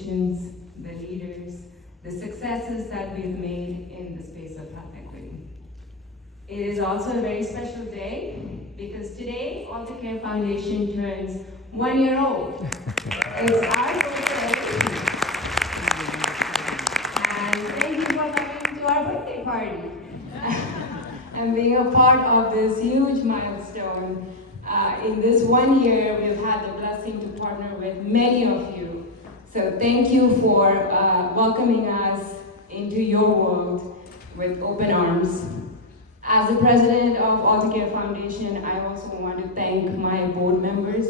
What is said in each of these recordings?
institutions, the leaders, the successes that we've made in the space of health equity. It is also a very special day because today AltaCair Foundation turns 1 year old. It's our birthday. And thank you for coming to our birthday party and being a part of this huge milestone. In this 1 year, we've had the blessing to partner with many of you. So thank you for welcoming us into your world with open arms. As the president of AltaCair Foundation, I also want to thank my board members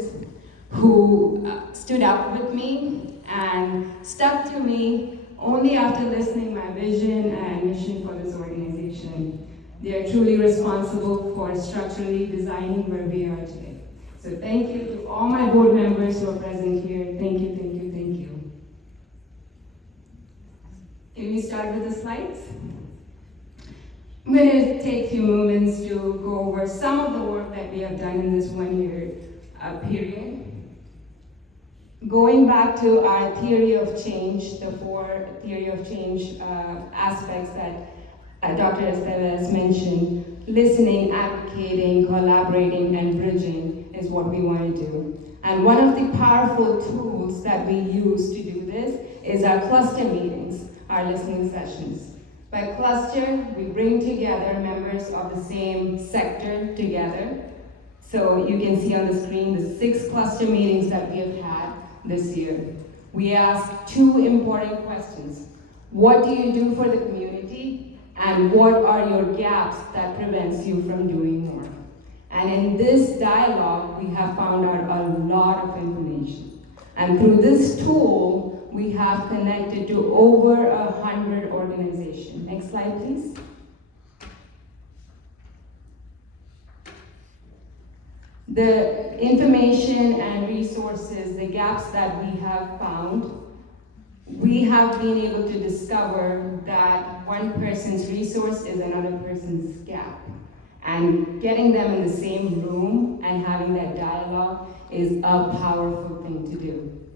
who stood up with me and stuck to me only after listening my vision and mission for this organization. They are truly responsible for structurally designing where we are today. So thank you to all my board members who are present here. Thank you, thank you, thank you. Can we start with the slides? I'm going to take a few moments to go over some of the work that we have done in this 1 year period. Going back to our theory of change, the 4 theory of change aspects that Dr. Estela has mentioned, listening, advocating, collaborating, and bridging is what we want to do. And one of the powerful tools that we use to do this is our cluster meetings, our listening sessions. By cluster, we bring together members of the same sector together. So you can see on the screen the 6 cluster meetings that we have had this year. We ask 2 important questions. What do you do for the community? And what are your gaps that prevents you from doing more? And in this dialogue, we have found out a lot of information. And through this tool, we have connected to over 100 organizations. Next slide, please. The information and resources, the gaps that we have found, we have been able to discover that one person's resource is another person's gap. And getting them in the same room and having that dialogue is a powerful thing to do.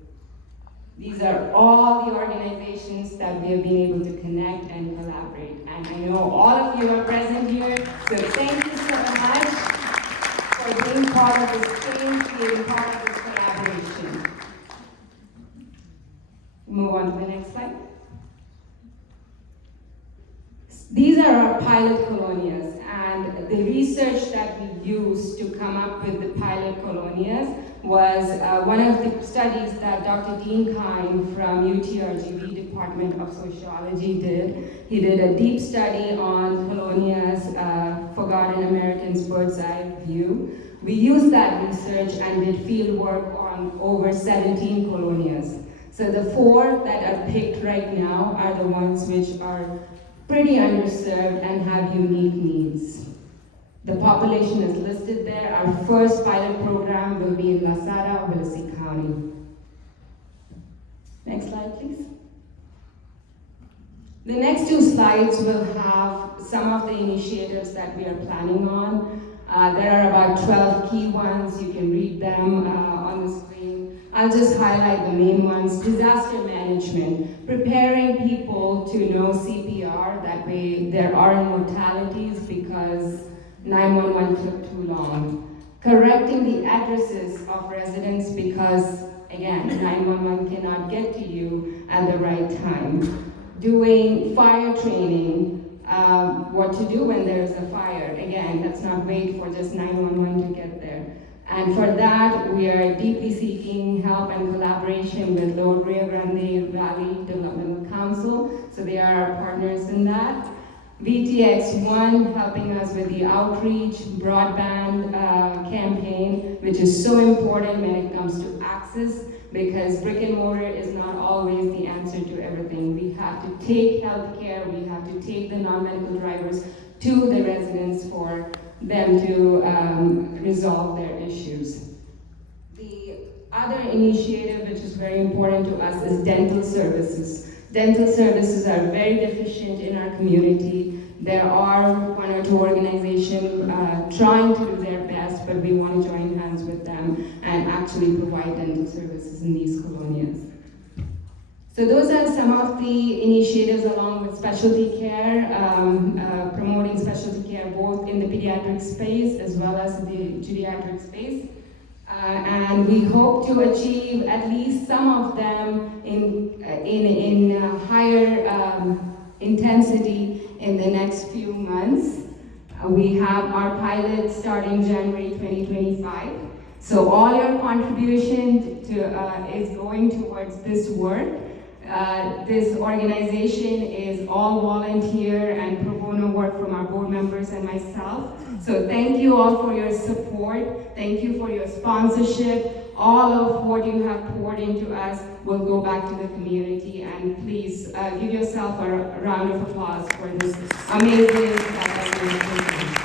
These are all the organizations that we have been able to connect and collaborate. And I know all of you are present here, so thank you so much for being part of this change, being part of this collaboration. Move on to the next slide. These are our pilot colonias, and the research that we used to come up with the pilot colonias was one of the studies that Dr. Dean Kine from UTRGV Department of Sociology did. He did a deep study on colonias, Forgotten Americans' Bird's Eye View. We used that research and did field work on over 17 colonias. So the 4 that are picked right now are the ones which are pretty underserved and have unique needs. The population is listed there. Our first pilot program will be in La Sara, Willacy County. Next slide, please. The next 2 slides will have some of the initiatives that we are planning on. There are about 12 key ones. You can read them on the screen. I'll just highlight the main ones. Disaster management, preparing people to know CPR, that way there aren't mortalities because 911 took too long. Correcting the addresses of residents because, again, 911 cannot get to you at the right time. Doing fire training, what to do when there's a fire. Again, let's not wait for just 911 to get there. And for that, we are deeply seeking help and collaboration with Lower Rio Grande Valley Developmental Council. So they are our partners in that. VTX1 helping us with the outreach broadband campaign, which is so important when it comes to access, because brick and mortar is not always the answer to everything. We have to take healthcare, we have to take the non-medical drivers to the residents for them to resolve their issues. The other initiative which is very important to us is dental services. Dental services are very deficient in our community. There are 1 or 2 organizations trying to do their best, but we want to join hands with them and actually provide dental services in these colonias. So those are some of the initiatives along with specialty care, promoting specialty care both in the pediatric space as well as the geriatric space. And we hope to achieve at least some of them in higher intensity in the next few months. We have our pilot starting January 2025. So all your contribution is going towards this work. This organization is all volunteer and pro bono work from our board members and myself. So thank you all for your support. Thank you for your sponsorship. All of what you have poured into us will go back to the community. And please give yourself a round of applause for this amazing organization.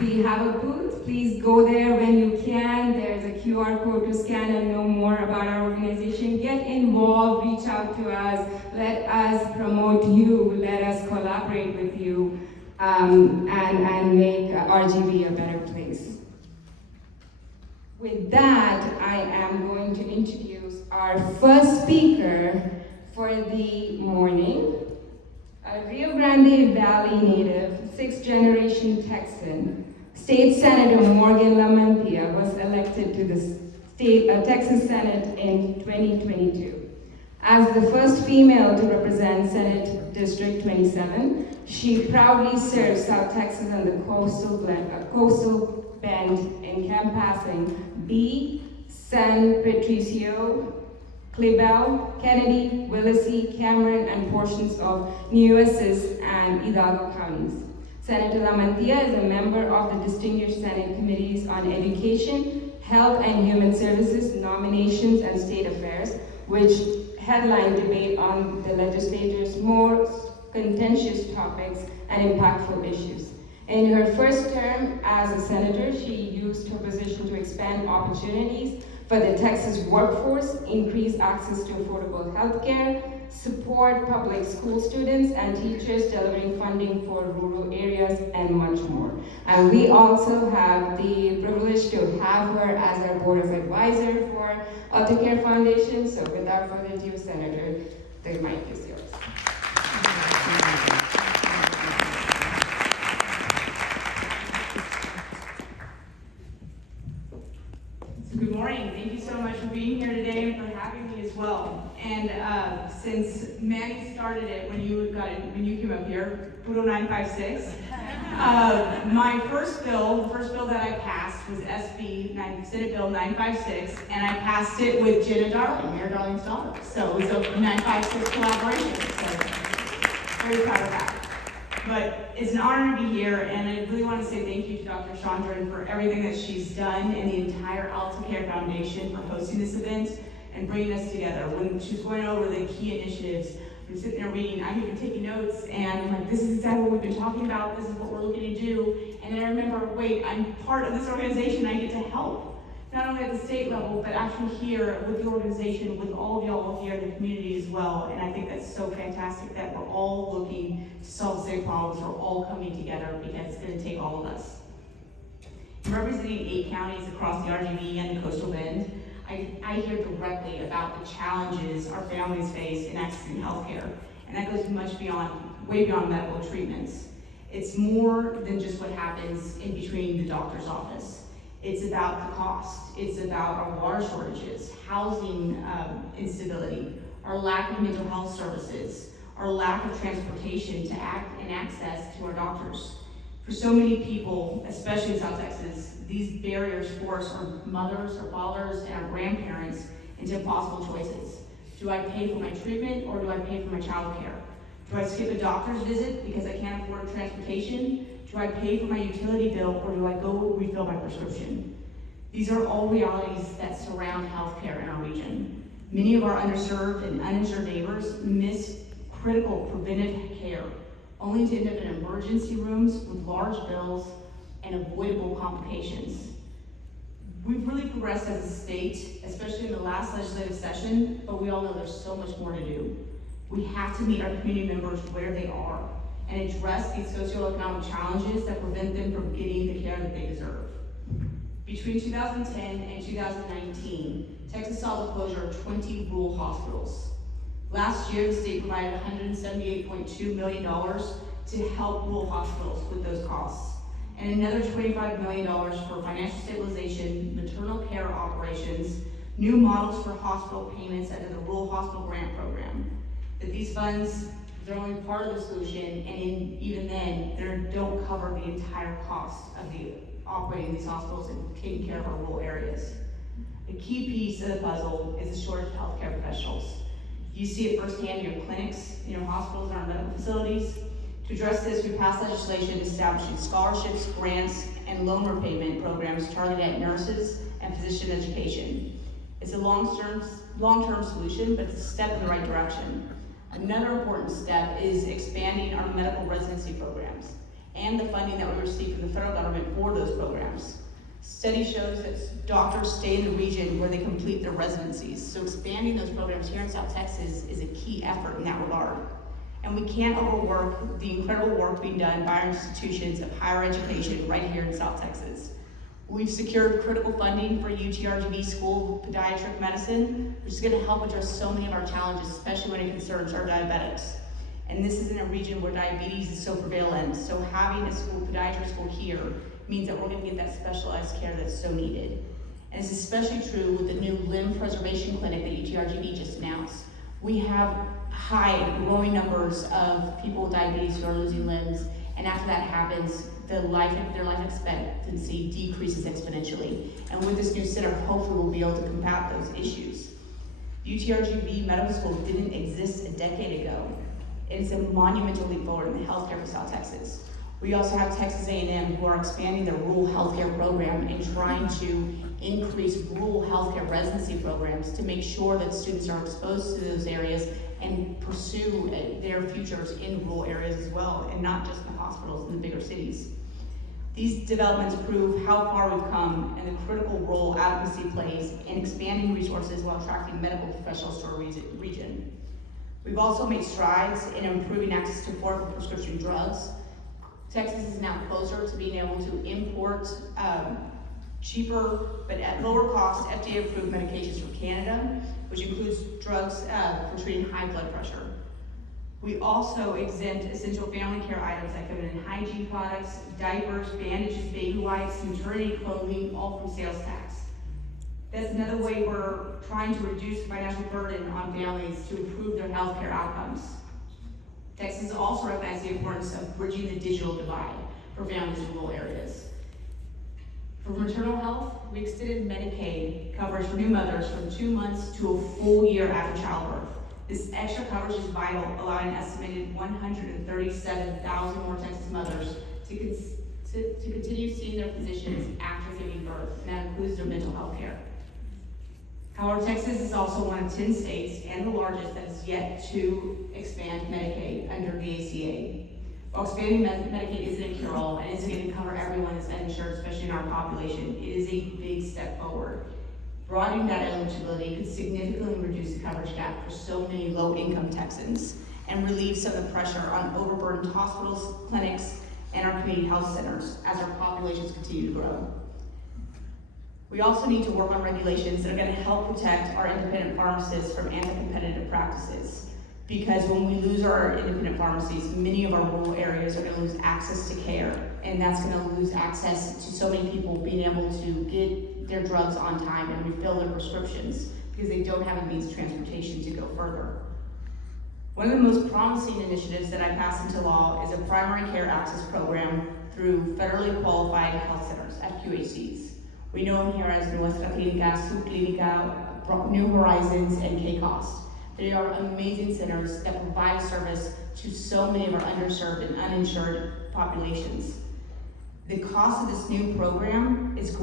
We have a booth. Please go there when you can. There's a QR code to scan and know more about our organization. Get involved, reach out to us, let us promote you, let us collaborate with you, and make RGV a better place. With that, I am going to introduce our first speaker for the morning, a Rio Grande Valley native, 6th generation Texan. State Senator Morgan Lamantia was elected to the Texas Senate in 2022. As the first female to represent Senate District 27, she proudly serves South Texas and the coastal bend encompassing B, San Patricio, Clebell, Kennedy, Willacy, Cameron, and portions of Nueces and Hidalgo counties. Senator Lamantia is a member of the Distinguished Senate Committees on Education, Health and Human Services, Nominations, and State Affairs, which headline debate on the legislature's most contentious topics and impactful issues. In her first term as a senator, she used her position to expand opportunities for the Texas workforce, increase access to affordable health care, support public school students and teachers delivering funding for rural areas, and much more. And we also have the privilege to have her as our Board of Advisor for AltaCair Foundation. So without further ado, Senator, the mic is yours. Good morning. Thank you so much for being here today and for having me as well. And since Manny started it when you came up here, Puro 956, my first bill, the first bill that I passed was Senate Bill 956, and I passed it with Jenna Darling, Mayor Darling's daughter. So it was a 956 collaboration. So very proud of that. But it's an honor to be here, and I really want to say thank you to Dr. Chandran for everything that she's done and the entire AltaCair Foundation for hosting this event and bringing us together. When she was going over the key initiatives, I'm sitting there reading, I'm even taking notes, and I'm like, this is exactly what we've been talking about, this is what we're looking to do. And then I remember, wait, I'm part of this organization, I get to help. Not only at the state level, but actually here with the organization, with all of y'all here in the community as well. And I think that's so fantastic that we're all looking to solve the same problems. We're all coming together because it's going to take all of us. I'm representing 8 counties across the RGV and the Coastal Bend. I hear directly about the challenges our families face in accessing healthcare. And that goes much beyond, way beyond medical treatments. It's more than just what happens in between the doctor's office. It's about the cost. It's about our water shortages, housing instability, our lack of mental health services, our lack of transportation to and access to our doctors. For so many people, especially in South Texas, these barriers force our mothers, our fathers, and our grandparents into impossible choices. Do I pay for my treatment or do I pay for my child care? Do I skip a doctor's visit because I can't afford transportation? Do I pay for my utility bill or do I go refill my prescription? These are all realities that surround healthcare in our region. Many of our underserved and uninsured neighbors miss critical preventive care, only to end up in emergency rooms with large bills and avoidable complications. We've really progressed as a state, especially in the last legislative session, but we all know there's so much more to do. We have to meet our community members where they are and address these socioeconomic challenges that prevent them from getting the care that they deserve. Between 2010 and 2019, Texas saw the closure of 20 rural hospitals. Last year, the state provided $178.2 million to help rural hospitals with those costs, and another $25 million for financial stabilization, maternal care operations, new models for hospital payments under the Rural Hospital Grant Program. That these funds, they're only part of the solution, and even then, they don't cover the entire cost of operating these hospitals and taking care of our rural areas. A key piece of the puzzle is the shortage of healthcare professionals. You see it firsthand in your clinics, in your hospitals, and our medical facilities. To address this, we passed legislation establishing scholarships, grants, and loan repayment programs targeted at nurses and physician education. It's a long-term solution, but it's a step in the right direction. Another important step is expanding our medical residency programs and the funding that we receive from the federal government for those programs. Study shows that doctors stay in the region where they complete their residencies, so expanding those programs here in South Texas is a key effort in that regard. And we can't overwork the incredible work being done by our institutions of higher education right here in South Texas. We've secured critical funding for UTRGV School of Pediatric Medicine, which is going to help address so many of our challenges, especially when it concerns our diabetics. And this is in a region where diabetes is so prevalent, so having a pediatric school here means that we're going to get that specialized care that's so needed. And it's especially true with the new limb preservation clinic that UTRGV just announced. We have high, growing numbers of people with diabetes who are losing limbs, and after that happens, their life expectancy decreases exponentially. And with this new center, hopefully we'll be able to combat those issues. UTRGV Medical School didn't exist a decade ago. It's a monumental leap forward in the healthcare for South Texas. We also have Texas A&M who are expanding their rural healthcare program and trying to increase rural healthcare residency programs to make sure that students are exposed to those areas and pursue their futures in rural areas as well, and not just in the hospitals in the bigger cities. These developments prove how far we've come and the critical role advocacy plays in expanding resources while attracting medical professionals to our region. We've also made strides in improving access to affordable prescription drugs. Texas is now closer to being able to import cheaper but at lower cost FDA-approved medications from Canada, which includes drugs for treating high blood pressure. We also exempt essential family care items that come in hygiene products, diapers, bandages, baby wipes, maternity clothing, all from sales tax. That's another way we're trying to reduce financial burden on families to improve their healthcare outcomes. Texas also recognizes the importance of bridging the digital divide for families in rural areas. For maternal health, we extended Medicaid coverage for new mothers from 2 months to a full year after childbirth. This extra coverage is vital, allowing an estimated 137,000 more Texas mothers to continue seeing their physicians after giving birth, and that includes their mental health care. However, Texas is also one of 10 states and the largest that is yet to expand Medicaid under the ACA. While expanding Medicaid isn't a cure-all and isn't going to cover everyone that's uninsured, especially in our population, it is a big step forward. Broadening that eligibility could significantly reduce the coverage gap for so many low-income Texans and relieve some of the pressure on overburdened hospitals, clinics, and our community health centers as our populations continue to grow. We also need to work on regulations that are going to help protect our independent pharmacists from anti-competitive practices. Because when we lose our independent pharmacies, many of our rural areas are going to lose access to care, and that's going to lose access to so many people being able to get their drugs on time and refill their prescriptions because they don't have a means of transportation to go further. One of the most promising initiatives that I passed into law is a primary care access program through federally qualified health centers, FQHCs. We know them here as Nuestra Clínica, Su Clínica, New Horizons, and KCOST. They are amazing centers that provide service to so many of our underserved and uninsured populations. The cost of this new program is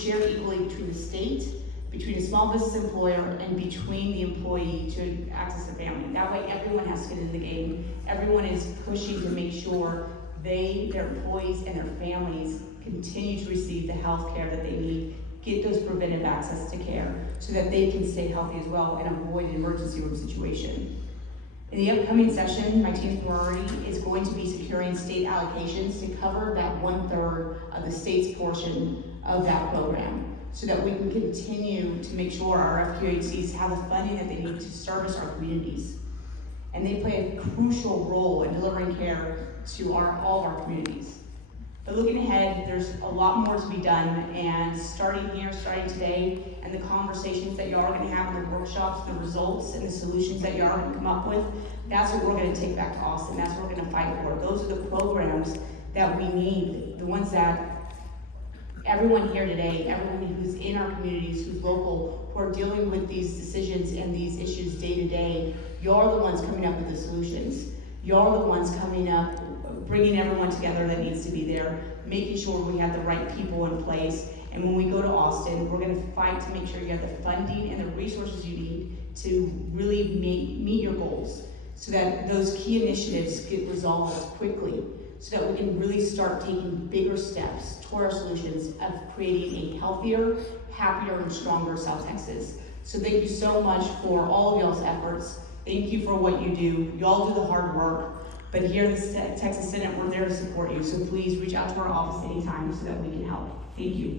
shared equally between the state, between a small business employer, and between the employee to access their family. That way everyone has skin in the game. Everyone is pushing to make sure their employees, and their families continue to receive the health care that they need, get those preventive access to care so that they can stay healthy as well and avoid an emergency room situation. In the upcoming session, my team's priority is going to be securing state allocations to cover that 1/3 of the state's portion of that program so that we can continue to make sure our FQHCs have the funding that they need to service our communities. And they play a crucial role in delivering care to all of our communities. But looking ahead, there's a lot more to be done, and starting today, and the conversations that you are going to have in the workshops, the results and the solutions that you are going to come up with, that's what we're going to take back to Austin. That's what we're going to fight for. Those are the programs that we need, the ones that everyone here today, everyone who's in our communities, who's local, who are dealing with these decisions and these issues day to day, you're the ones coming up with the solutions. You're the ones coming up, bringing everyone together that needs to be there, making sure we have the right people in place. And when we go to Austin, we're going to fight to make sure you have the funding and the resources you need to really meet your goals, so that those key initiatives get resolved quickly, so that we can really start taking bigger steps toward our solutions of creating a healthier, happier, and stronger South Texas. So thank you so much for all of y'all's efforts. Thank you for what you do. Y'all do the hard work. But here in the Texas Senate, we're there to support you. So please reach out to our office anytime so that we can help. Thank you.